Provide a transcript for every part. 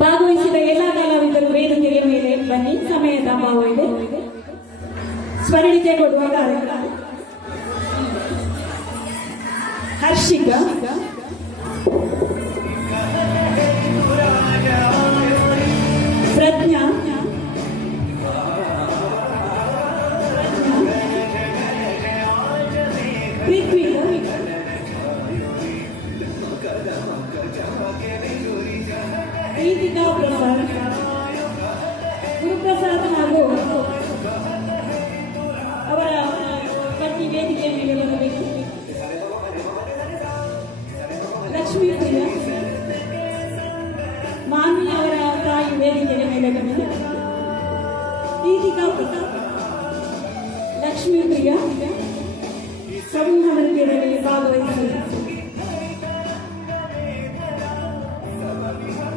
ಭಾಗವಹಿಸಿದ ಎಲ್ಲಾ ಕಲಾವಿದರು ವೇದಿಕೆಯ ಮೇಲೆ ಬನ್ನಿ. ಸಮಯದ ಅಭಾವ ಇದೆ. ಸ್ಮರಣಿಕೆ ಕೊಡುವ ಕಾರ್ಯಕ್ರಮ. ಹರ್ಷಿಕಾ, ಪ್ರಜ್ಞಾ, ಪೃಥ್ವಿಕಾ, ಪ್ರೀತಿಕಾ ಪ್ರಸಾದ್, ಗುರುಪ್ರಸಾದ್ ಹಾಗೂ ಅವರ ಪತ್ನಿ ವೇದಿಕೆಯ ಮೇಲೆ ಬರಬೇಕು. ಲಕ್ಷ್ಮೀ ಪ್ರಿಯ, ಮಾನ್ವಿ ಅವರ ತಾಯಿ ವೇದಿಕೆಯ ಮೇಲೆ ಬಂದು. ಪ್ರೀತಿಕಾ ಪ್ರಸಾದ್, ಲಕ್ಷ್ಮೀ ಪ್ರಿಯ ಸಮೂಹ ನೃತ್ಯದಲ್ಲಿ ಭಾಗವಹಿಸಿದರು.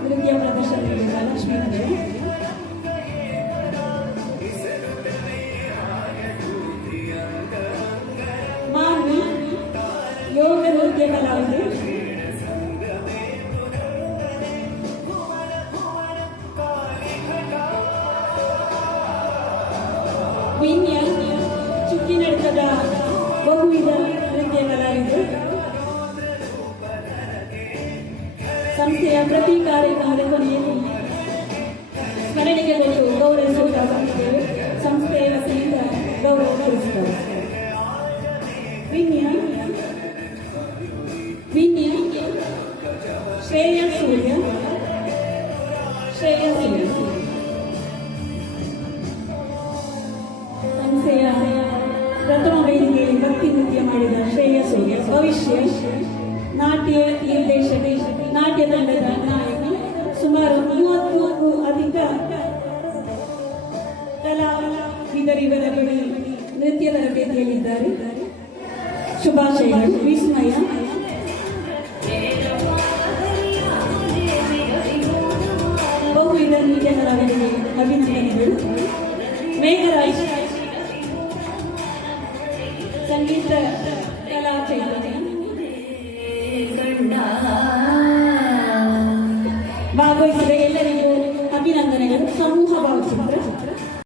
ನೃತ್ಯ ಪ್ರದರ್ಶನದಿಂದ ಲಕ್ಷ್ಮೀ ಪ್ರಿಯ, ಮಾನ್ವಿ ಯೋಗ ನೃತ್ಯ ಕಲಾವಿದರು. ವಿನ್ಯ ಚುಕ್ಕಿ ನೃತ್ಯದ ಬಹುವಿಧ ನೃತ್ಯ ಕಲಾವಿದರು. ಸಂಸ್ಥೆಯ ಪ್ರತಿ ಕಾರ್ಯಕ್ರಮದ ಕೊನೆಯಲ್ಲಿ ಸ್ಮರಣಿಕೆ ಕೊಟ್ಟು ಗೌರವಿಸುತ್ತಾ ಬಂದಿದ್ದೇವೆ. ಸಂಸ್ಥೆಯ ವತಿಯಿಂದ ಗೌರವ ತೋರಿಸಿದ್ದಾರೆ. ವಿನ್ಯ ಶ್ರೇಯ ಸೂರ್ಯ, ಸಂಸ್ಥೆಯ ಪ್ರಥಮ ವೇದಿಕೆಯಲ್ಲಿ ಭಕ್ತಿ ನೃತ್ಯ ಮಾಡಿದ ಶ್ರೇಯ ಸೂರ್ಯ, ಭವಿಷ್ಯ ನಾಟ್ಯ ನಿರ್ದೇಶಕ, ನಾಟ್ಯ ತಂಡದ ನಾಯಕ. ಸುಮಾರು 30ಕ್ಕೂ ಅಧಿಕ ಕಲಾವಿದರಿವರ ನೃತ್ಯ ತರಬೇತಿಯಲ್ಲಿದ್ದಾರೆ. ಶುಭಾಶಯಗಳು. ವಿಸ್ಮಯ, ಬಹುವಿಧ ನೃತ್ಯ ಕಲಾವಿದರಿಗೆ ಅಭಿನಂದನೆಗಳು. ಮೇಘರಾಜ್ ಸಂಗೀತ ಕಲಾ ಚೈತನ್ಯ. ಭಾಗವಹಿಸಿದ ಎಲ್ಲರಿಗೂ ಅಭಿನಂದನೆಗಳು. ಸಮೂಹ ಭಾವಚಿತ್ರ